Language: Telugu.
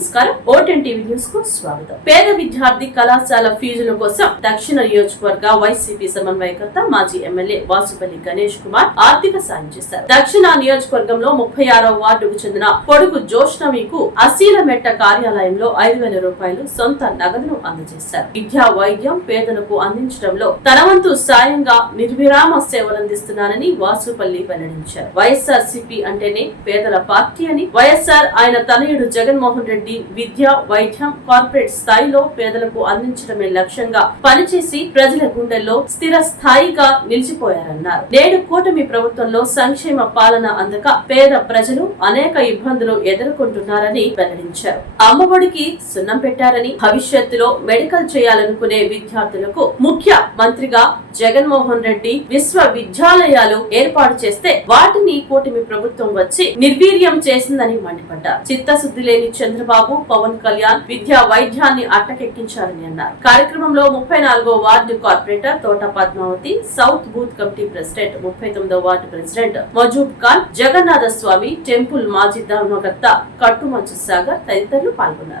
నమస్కారం. ఓటెన్ టీవీ న్యూస్కు స్వాగతం. పేద విద్యార్థి కళాశాల ఫీజుల కోసం దక్షిణ నియోజకవర్గ వైసీపీ సమన్వయకర్త మాజీ ఎమ్మెల్యే వాసుపల్లి గణేష్ కుమార్ ఆర్థిక సాయం చేశారు. దక్షిణ నియోజకవర్గంలో ముప్పై ఆరవ వార్డుకు చెందిన కొడుకు జోష్నవికు అసీలమెట్ట కార్యాలయంలో ఐదు వేల రూపాయలు సొంత నగదును అందజేశారు. విద్యా వైద్యం పేదలకు అందించడంలో తన వంతు సాయంగా నిర్విరామ సేవలందిస్తున్నానని వాసుపల్లి వెల్లడించారు. వైఎస్ఆర్ సిపి అంటేనే పేదల పార్టీ అని వైఎస్ఆర్ ఆయన తనయుడు జగన్మోహన్ రెడ్డి విద్య వైద్యం కార్పొరేట్ స్థాయిలో పేదలకు అందించడమే లక్ష్యంగా పనిచేసి ప్రజల గుండెల్లో స్థిర స్థాయిగా నిలిచిపోయారన్నారు. నేడు కూటమి ప్రభుత్వంలో సంక్షేమ పాలన అందక పేద ప్రజలు అనేక ఇబ్బందులు ఎదుర్కొంటున్నారని వెల్లడించారు. అమ్మఒడికి సున్నం పెట్టారని భవిష్యత్తులో మెడికల్ చేయాలనుకునే విద్యార్థులకు ముఖ్య మంత్రిగా జగన్మోహన్ రెడ్డి విశ్వవిద్యాలయాలు ఏర్పాటు చేస్తే వాటిని కూటమి ప్రభుత్వం వచ్చి నిర్వీర్యం చేసిందని మండిపడ్డారు. చిత్తశుద్ధి లేని చంద్రబాబు చంద్రబాబు పవన్ కళ్యాణ్ విద్యా వైద్యాన్ని అట్టకెక్కించారని అన్నారు. కార్యక్రమంలో ముప్పై నాలుగో ward corporator Thota Padmavathi south booth committee president ముప్పై తొమ్మిదో ward president Mazoob Khan Jagannatha Swamy temple మాజీ ధర్మకర్త కట్టుమంచు సాగర్ తదితరులు పాల్గొన్నారు.